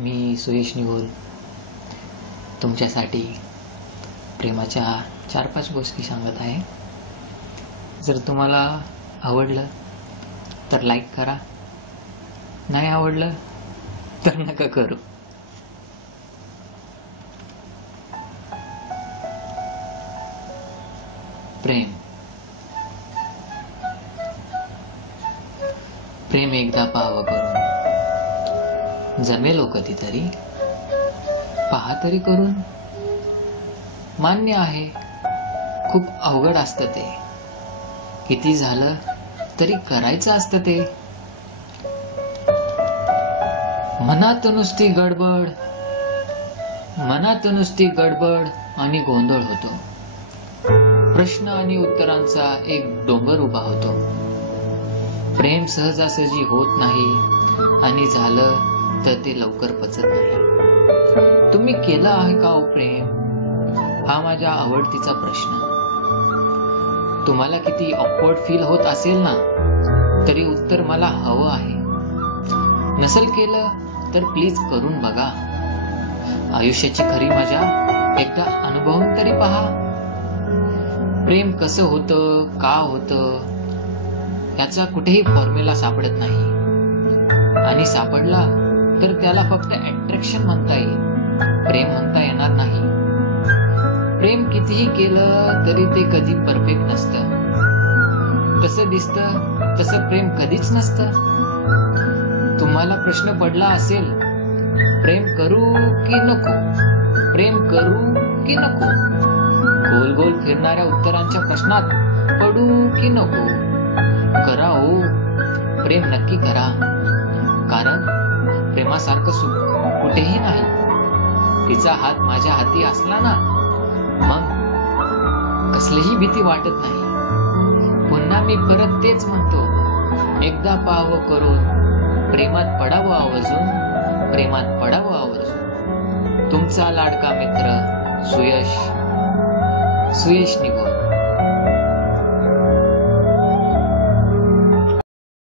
मी सुयश निगोल तुमच्यासाठी प्रेमाच्या 4-5 गोष्टी सांगत आहे. जर तुम्हाला आवडलं तर लाईक करा, नाही आवडलं तर नका करू. प्रेम प्रेम एकदा पाहावं करून, जमेलो कधीतरी, पहा तरी करून. मान्य आहे खूप अवघड असतं ते, किती झालं तरी करायचं असतं ते. मनात नुसती गडबड आणि गोंधळ होतो. प्रश्न आणि उत्तरांचा एक डोंगर उभा होतो. प्रेम सहजासहजी होत नाही आणि झालं तर ते लवकर पचत नाही. तुम्ही केलं आहे का हो प्रेम? हा माझ्या आवडतीचा प्रश्न. तुम्हाला किती ऑकवर्ड फील होत असेल ना, तरी उत्तर मला हवं आहे. नसेल केलं तर प्लीज करून बघा. आयुष्याची खरी मजा एकदा अनुभवून तरी पहा. प्रेम कसं होतं, का होतं, याचा कुठेही फॉर्म्युला सापडत नाही. आणि सापडला तर त्याला फक्त अट्रॅक्शन म्हणता येईल, प्रेम म्हणता येणार नाही. प्रेम कितीही केलं तरी ते कधी परफेक्ट नसतं. कसं दिसतं तसं प्रेम कधीच नसतं. तुम्हाला प्रश्न पडला असेल, प्रेम करू की नको, प्रेम करू की नको. गोल गोल फिरणाऱ्या उत्तरांच्या प्रश्नात पडू की नको. करा हो, प्रेम नक्की करा. कारण प्रेमासारखं सुख कुठेही नाही. तिचा हात माझ्या हाती असला ना, मग कसलीही भीती वाटत नाही. पुन्हा मी परत तेच म्हणतो, एकदा पाहावं करून, प्रेमात पडावं आवर्जून, प्रेमात पडावं आवर्जून. तुमचा लाडका मित्र सुयश निगोल.